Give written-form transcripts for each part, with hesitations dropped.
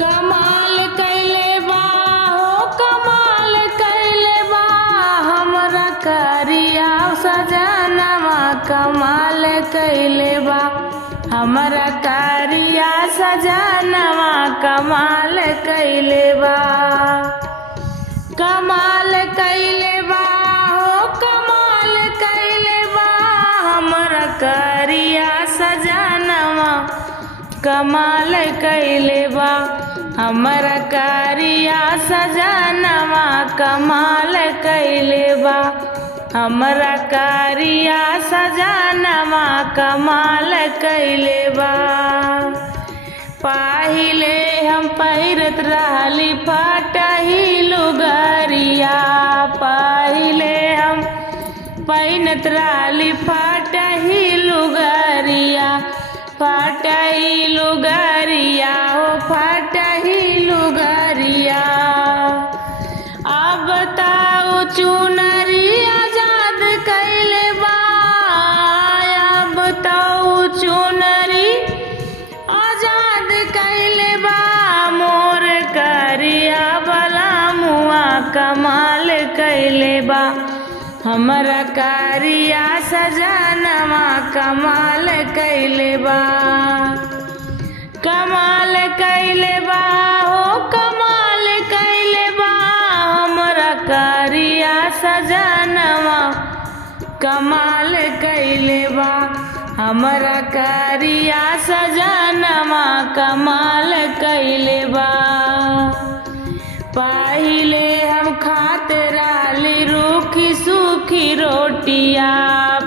कमाल कैले बा हो कमाल कैले बा हमरा करिया सजनवा कमाल कैले बा हमरा करिया सजनवा कमाल कैले बा कमाल कैले बा हो कमाल कैले बा हमरा करिया सजनवा कमाल कैले बा हमरा करिया सजनवा कमाल कैले बा हमरा करिया सजनवा कमाल कैले बा पहिले हम पहिरत रहली फटही लुगरिया पहिले हम पहिनत रहली फटही लुगरिया फटही लुगरिया हो फटही लुगरिया अब ताऊ चुनरी आजाद कैले बा अब ताऊ चुनरी आजाद कैले बा मोर करिया बला मुआ कमाल कैले बा हमरा करिया सजनवा कमाल कैले बा कमाल कैले बा हो कमाल कैले बा हमरा करिया सजनवा कमाल कैले बा हमरा करिया सजनवा कमाल कैले बा पहिले हम खाते रहली रूखी सूखी रोटिया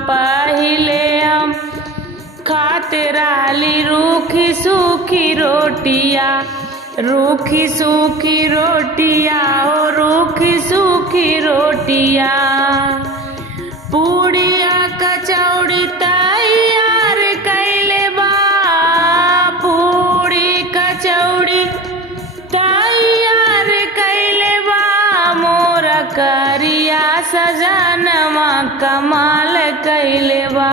पहिले हम खाते रहली रूखी सूखी रोटिया रूखी सूखी रोटिया हो रूखी सूखी रोटिया पूड़िया कचौड़ी तैयार कैले बा पूड़ी कचौड़ी तैयार कैले बा मोर करिया सजनवा कमाल कैले बा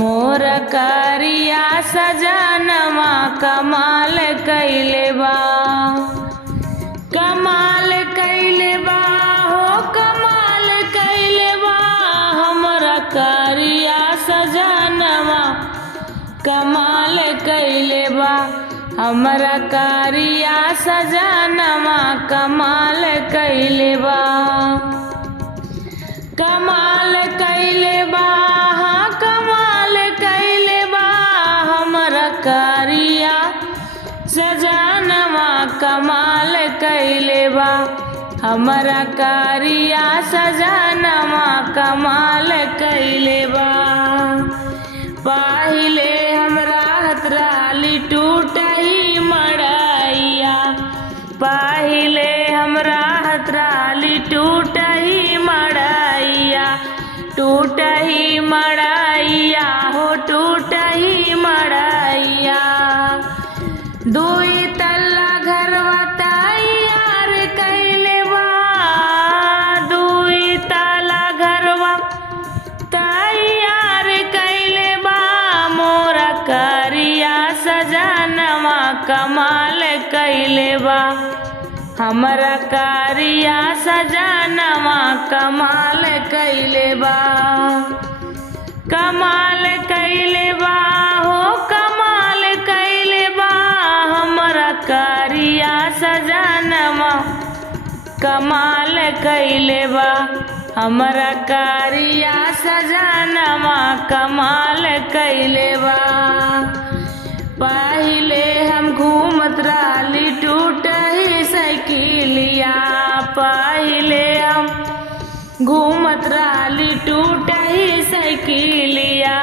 मोर करिया सजनवा कमाल कैले बा कमाल कैले बा हो कमाल कैले बा हमरा करिया सजनवा कमाल कैले बा हमरा करिया सजनवा कमाल कैले बा कमाल कैले बा हाँ कमाल कैले बा हमरा करिया सजनवा कमाल कैले बा हमरा करिया सजनवा कमाल कैले बा पहिले हमरा हथराली टूटही मड़ैया पहिले हमरा हथराली टूटही मड़ैया टूटही मड़ैया हो टूटही मड़ैया दुई तल्ला घरवा तैयार कैले बा दुई तल्ला घरवा तैयार कैले बा मोरा करिया सजनवा कमाल कैले बा हमरा करिया सजनवा कमाल कैले बा कमाल कैले बा हो कमाल कैले बा हमरा करिया सजनवा कमाल कैले बा हमरा करिया सजनवा कमाल कैले बा पहिले हम घूमत रहली टूटही साइकिलिया पहिले हम घूमत रहली टूटही साइकिलिया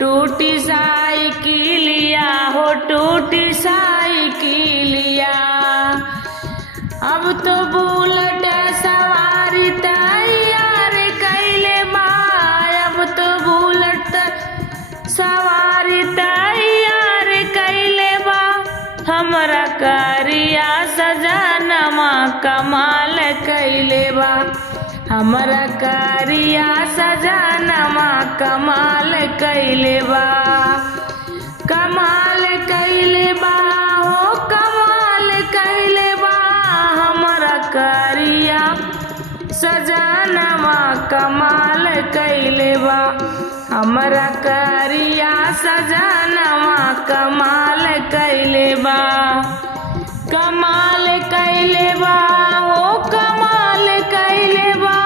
टूटी साइकिलिया हो टूटी साइकिलिया अब तो बुलेट सवारी तैयार कैले बा अब तो बुलेट सवारी तैयार कैले बा हमरा करिया सजनवा कमाल कैले बा हमरा करिया सजनवा कमाल कैले बा कमाल कैले बा हो कमाल कमाल कइले बा हमरा करिया सजनवा कमाल कइले बा कमाल कइले बा हो कमाल कइले बा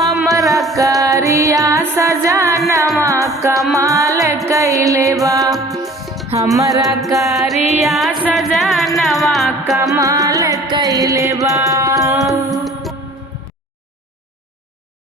हमरा करिया सजनवा कमाल कइले बा हमरा करिया सजनवा कमाल कइले बा।